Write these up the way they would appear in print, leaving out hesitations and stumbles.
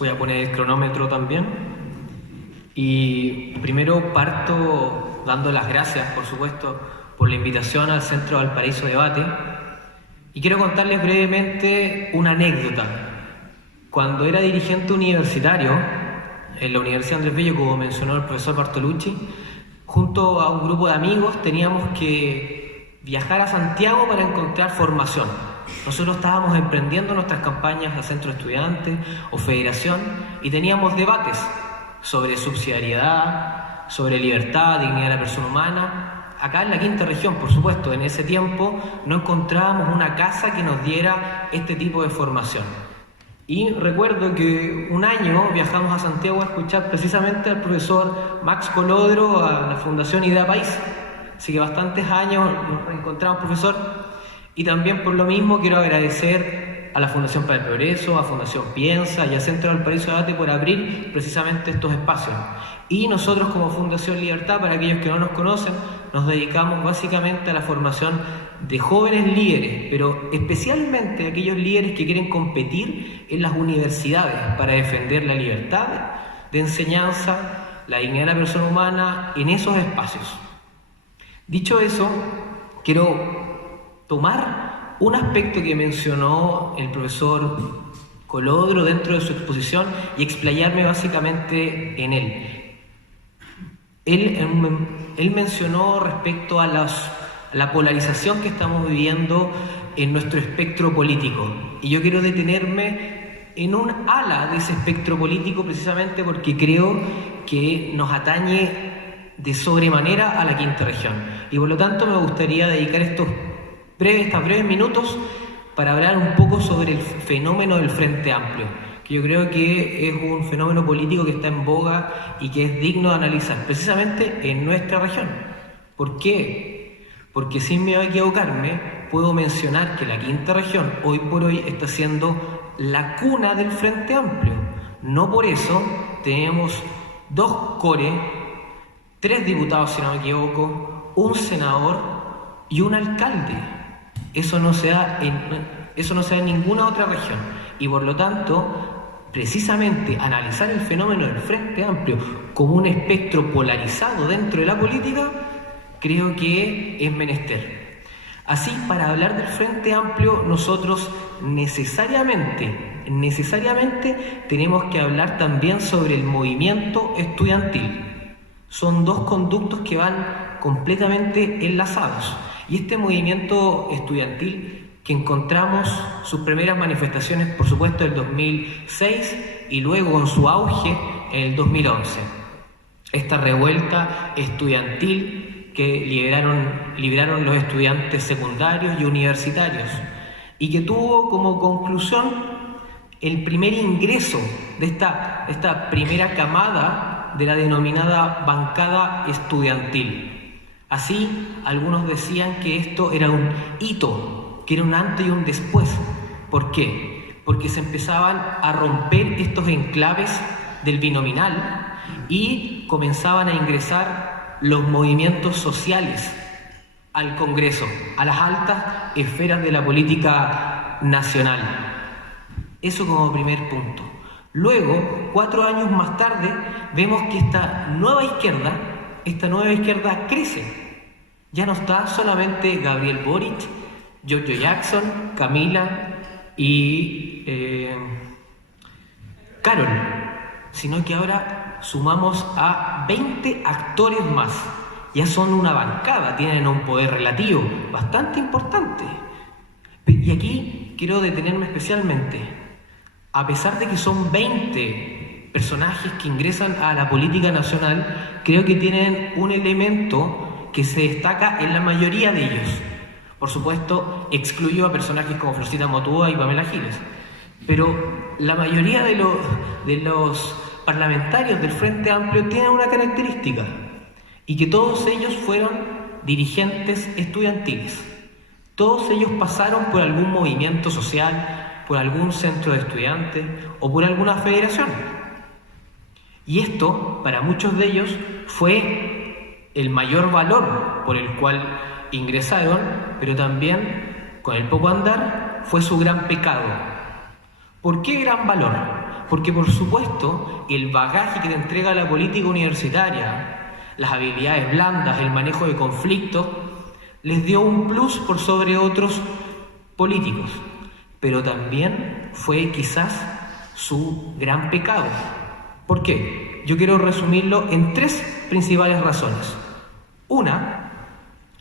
Voy a poner el cronómetro también. Y primero parto dando las gracias, por supuesto, por la invitación al Centro Valparaíso Debate. Y quiero contarles brevemente una anécdota. Cuando era dirigente universitario en la Universidad Andrés Bello, como mencionó el profesor Bartolucci, junto a un grupo de amigos teníamos que viajar a Santiago para encontrar formación. Nosotros estábamos emprendiendo nuestras campañas a centro de estudiantes o federación y teníamos debates sobre subsidiariedad, sobre libertad, dignidad de la persona humana. Acá en la quinta región, por supuesto, en ese tiempo no encontrábamos una casa que nos diera este tipo de formación. Y recuerdo que un año viajamos a Santiago a escuchar precisamente al profesor Max Colodro a la Fundación Idea País. Así que bastantes años nos reencontramos, profesor. Y también por lo mismo quiero agradecer a la Fundación para el Progreso, a Fundación Piensa y a Centro Valparaíso Debate por abrir precisamente estos espacios. Y nosotros como Fundación Libertad, para aquellos que no nos conocen, nos dedicamos básicamente a la formación de jóvenes líderes, pero especialmente a aquellos líderes que quieren competir en las universidades para defender la libertad de enseñanza, la dignidad de la persona humana en esos espacios. Dicho eso, quiero tomar un aspecto que mencionó el profesor Colodro dentro de su exposición y explayarme básicamente en él. Él mencionó respecto a la polarización que estamos viviendo en nuestro espectro político. Y yo quiero detenerme en un ala de ese espectro político precisamente porque creo que nos atañe de sobremanera a la quinta región. Y por lo tanto me gustaría dedicar estos breves minutos para hablar un poco sobre el fenómeno del Frente Amplio, que yo creo que es un fenómeno político que está en boga y que es digno de analizar, precisamente en nuestra región. ¿Por qué? Porque sin miedo a equivocarme, puedo mencionar que la quinta región hoy por hoy está siendo la cuna del Frente Amplio. No por eso tenemos 2 core, 3 diputados si no me equivoco, un senador y un alcalde. Eso no se da en ninguna otra región. Y por lo tanto, precisamente analizar el fenómeno del Frente Amplio como un espectro polarizado dentro de la política, creo que es menester. Así, para hablar del Frente Amplio, nosotros necesariamente tenemos que hablar también sobre el movimiento estudiantil. Son 2 conductos que van completamente enlazados. Y este movimiento estudiantil que encontramos sus primeras manifestaciones, por supuesto, en el 2006 y luego con su auge en el 2011. Esta revuelta estudiantil que liberaron los estudiantes secundarios y universitarios y que tuvo como conclusión el primer ingreso de esta primera camada de la denominada bancada estudiantil. Así, algunos decían que esto era un hito, que era un antes y un después. ¿Por qué? Porque se empezaban a romper estos enclaves del binominal y comenzaban a ingresar los movimientos sociales al Congreso, a las altas esferas de la política nacional. Eso como primer punto. Luego, 4 años más tarde, vemos que esta nueva izquierda crece. Ya no está solamente Gabriel Boric, Giorgio Jackson, Camila y Carol, sino que ahora sumamos a 20 actores más. Ya son una bancada, tienen un poder relativo bastante importante. Y aquí quiero detenerme especialmente. A pesar de que son 20 personajes que ingresan a la política nacional, creo que tienen un elemento que se destaca en la mayoría de ellos. Por supuesto, excluyo a personajes como Florcita Motúa y Pamela Giles, pero la mayoría de los parlamentarios del Frente Amplio tienen una característica, y que todos ellos fueron dirigentes estudiantiles. Todos ellos pasaron por algún movimiento social, por algún centro de estudiantes o por alguna federación. Y esto, para muchos de ellos, fue el mayor valor por el cual ingresaron, pero también, con el poco andar, fue su gran pecado. ¿Por qué gran valor? Porque por supuesto el bagaje que te entrega la política universitaria, las habilidades blandas, el manejo de conflictos, les dio un plus por sobre otros políticos. Pero también fue quizás su gran pecado. ¿Por qué? Yo quiero resumirlo en 3 principales razones. Una,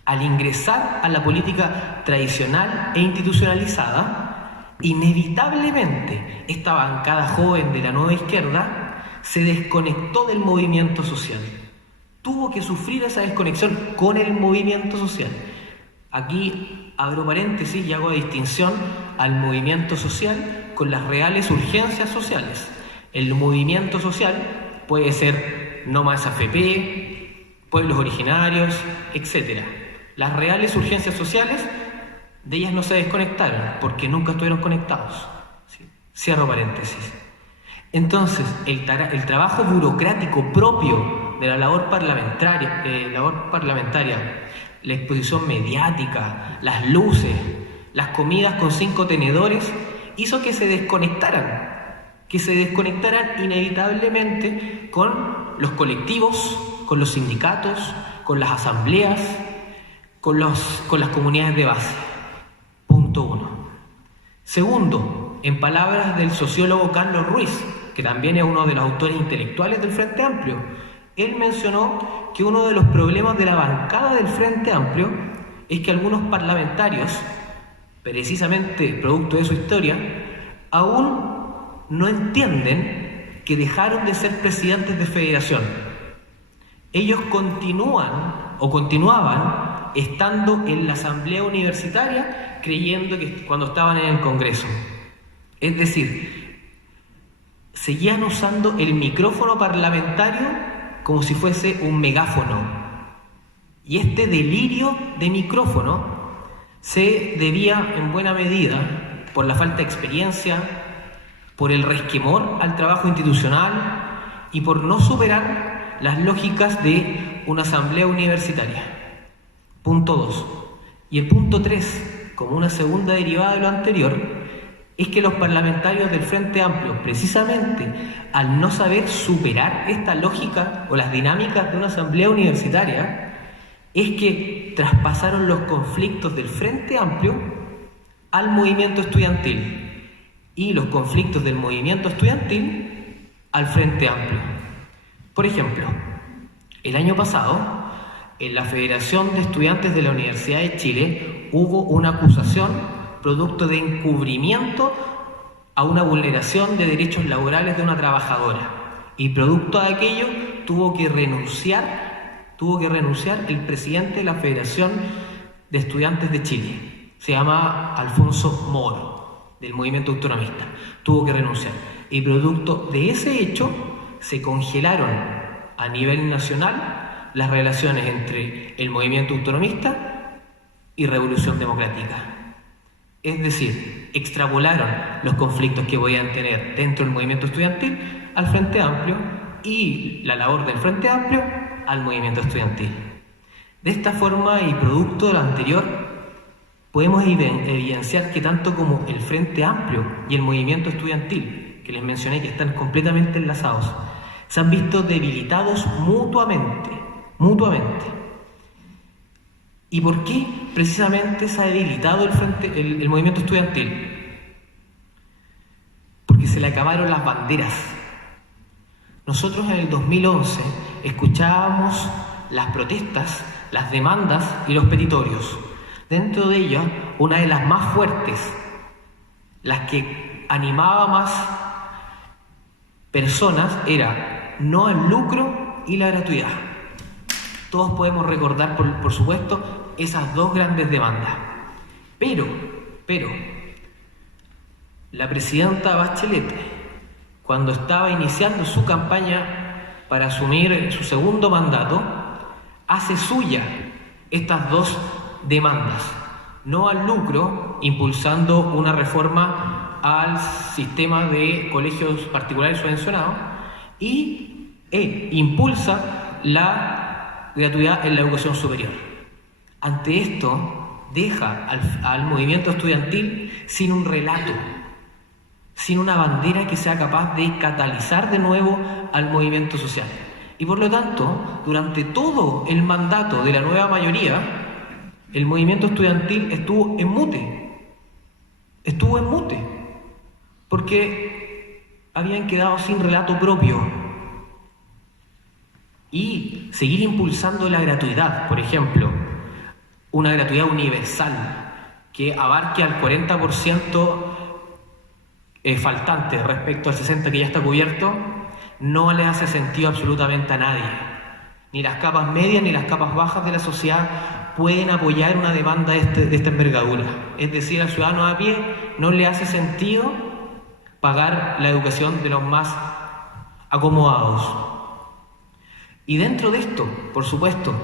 al ingresar a la política tradicional e institucionalizada, inevitablemente esta bancada joven de la nueva izquierda se desconectó del movimiento social. Tuvo que sufrir esa desconexión con el movimiento social. Aquí abro paréntesis y hago distinción al movimiento social con las reales urgencias sociales. El movimiento social puede ser No Más AFP, pueblos originarios, etc. Las reales urgencias sociales, de ellas no se desconectaron porque nunca estuvieron conectados. ¿Sí? Cierro paréntesis. Entonces, el trabajo burocrático propio de la labor parlamentaria, la exposición mediática, las luces, las comidas con 5 tenedores, hizo que se desconectaran inevitablemente con los colectivos, con los sindicatos, con las asambleas, con las comunidades de base. Punto 1. Segundo, en palabras del sociólogo Carlos Ruiz, que también es uno de los autores intelectuales del Frente Amplio, él mencionó que uno de los problemas de la bancada del Frente Amplio es que algunos parlamentarios, precisamente producto de su historia, aún no entienden que dejaron de ser presidentes de federación. Ellos continuaban estando en la asamblea universitaria creyendo que cuando estaban en el Congreso. Es decir, seguían usando el micrófono parlamentario como si fuese un megáfono. Y este delirio de micrófono se debía en buena medida por la falta de experiencia, por el resquemor al trabajo institucional y por no superar las lógicas de una asamblea universitaria. Punto 2. Y el punto 3, como una segunda derivada de lo anterior, es que los parlamentarios del Frente Amplio, precisamente al no saber superar esta lógica o las dinámicas de una asamblea universitaria, es que traspasaron los conflictos del Frente Amplio al movimiento estudiantil y los conflictos del movimiento estudiantil al Frente Amplio. Por ejemplo, el año pasado, en la Federación de Estudiantes de la Universidad de Chile, hubo una acusación producto de encubrimiento a una vulneración de derechos laborales de una trabajadora. Y producto de aquello tuvo que renunciar el presidente de la Federación de Estudiantes de Chile. Se llama Alfonso Moro, del movimiento autonomista. Tuvo que renunciar. Y producto de ese hecho se congelaron a nivel nacional las relaciones entre el movimiento autonomista y Revolución Democrática. Es decir, extrapolaron los conflictos que podían tener dentro del movimiento estudiantil al Frente Amplio y la labor del Frente Amplio al movimiento estudiantil. De esta forma y producto de lo anterior, podemos evidenciar que tanto como el Frente Amplio y el movimiento estudiantil, que les mencioné que están completamente enlazados, se han visto debilitados mutuamente. ¿Y por qué precisamente se ha debilitado el movimiento estudiantil? Porque se le acabaron las banderas. Nosotros en el 2011 escuchábamos las protestas, las demandas y los petitorios. Dentro de ellas, una de las más fuertes, las que animaba más personas, era no al lucro y la gratuidad. Todos podemos recordar, por supuesto, esas 2 grandes demandas. Pero, la presidenta Bachelet, cuando estaba iniciando su campaña para asumir su segundo mandato, hace suya estas 2 demandas. No al lucro, impulsando una reforma al sistema de colegios particulares subvencionados, y impulsa la gratuidad en la educación superior. Ante esto, deja al movimiento estudiantil sin un relato, sin una bandera que sea capaz de catalizar de nuevo al movimiento social. Y por lo tanto, durante todo el mandato de la nueva mayoría, el movimiento estudiantil estuvo en mute, porque habían quedado sin relato propio. Y seguir impulsando la gratuidad, por ejemplo, una gratuidad universal que abarque al 40% faltante respecto al 60% que ya está cubierto, no le hace sentido absolutamente a nadie. Ni las capas medias ni las capas bajas de la sociedad pueden apoyar una demanda de esta envergadura. Es decir, al ciudadano a pie no le hace sentido pagar la educación de los más acomodados. Y dentro de esto, por supuesto,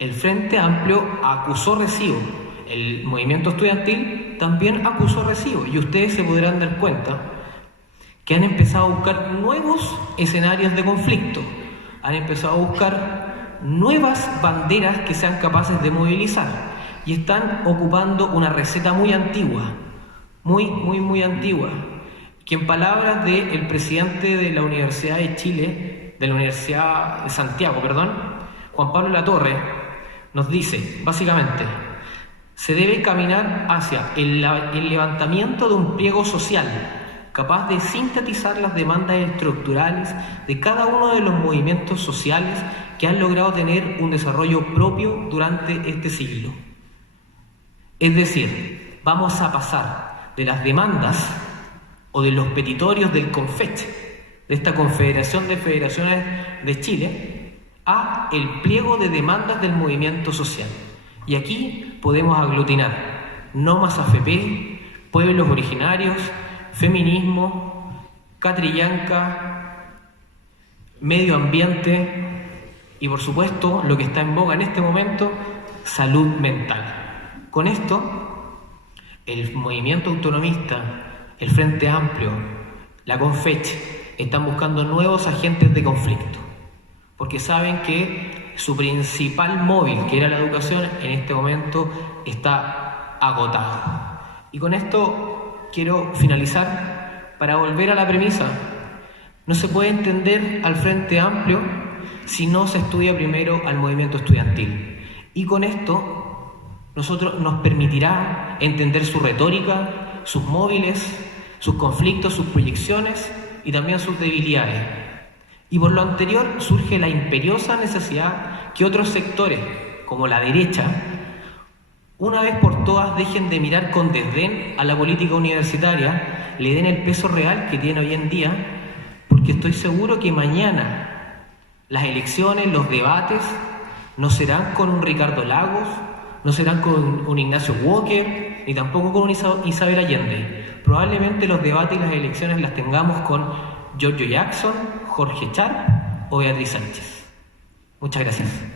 el Frente Amplio acusó recibo. El movimiento estudiantil también acusó recibo. Y ustedes se podrán dar cuenta que han empezado a buscar nuevos escenarios de conflicto. Han empezado a buscar nuevas banderas que sean capaces de movilizar. Y están ocupando una receta muy antigua, muy antigua, que en palabras del presidente de la Universidad de Chile, de la Universidad de Santiago, Juan Pablo Latorre, nos dice, básicamente, se debe caminar hacia el levantamiento de un pliego social capaz de sintetizar las demandas estructurales de cada uno de los movimientos sociales que han logrado tener un desarrollo propio durante este siglo. Es decir, vamos a pasar de las demandas o de los petitorios del CONFECH, de esta Confederación de Federaciones de Chile, a el pliego de demandas del movimiento social. Y aquí podemos aglutinar No Más AFP, pueblos originarios, feminismo, Catrillanca, medio ambiente y, por supuesto, lo que está en boga en este momento, salud mental. Con esto, el movimiento autonomista, el Frente Amplio, la CONFECH, están buscando nuevos agentes de conflicto, porque saben que su principal móvil, que era la educación, en este momento está agotado. Y con esto quiero finalizar para volver a la premisa. No se puede entender al Frente Amplio si no se estudia primero al movimiento estudiantil. Y con esto nos permitirá entender su retórica, sus móviles, sus conflictos, sus proyecciones y también sus debilidades. Y por lo anterior surge la imperiosa necesidad que otros sectores, como la derecha, una vez por todas dejen de mirar con desdén a la política universitaria, le den el peso real que tiene hoy en día, porque estoy seguro que mañana las elecciones, los debates, no serán con un Ricardo Lagos, no serán con un Ignacio Walker, ni tampoco con un Isabel Allende. Probablemente los debates y las elecciones las tengamos con Giorgio Jackson, Jorge Char o Beatriz Sánchez. Muchas gracias.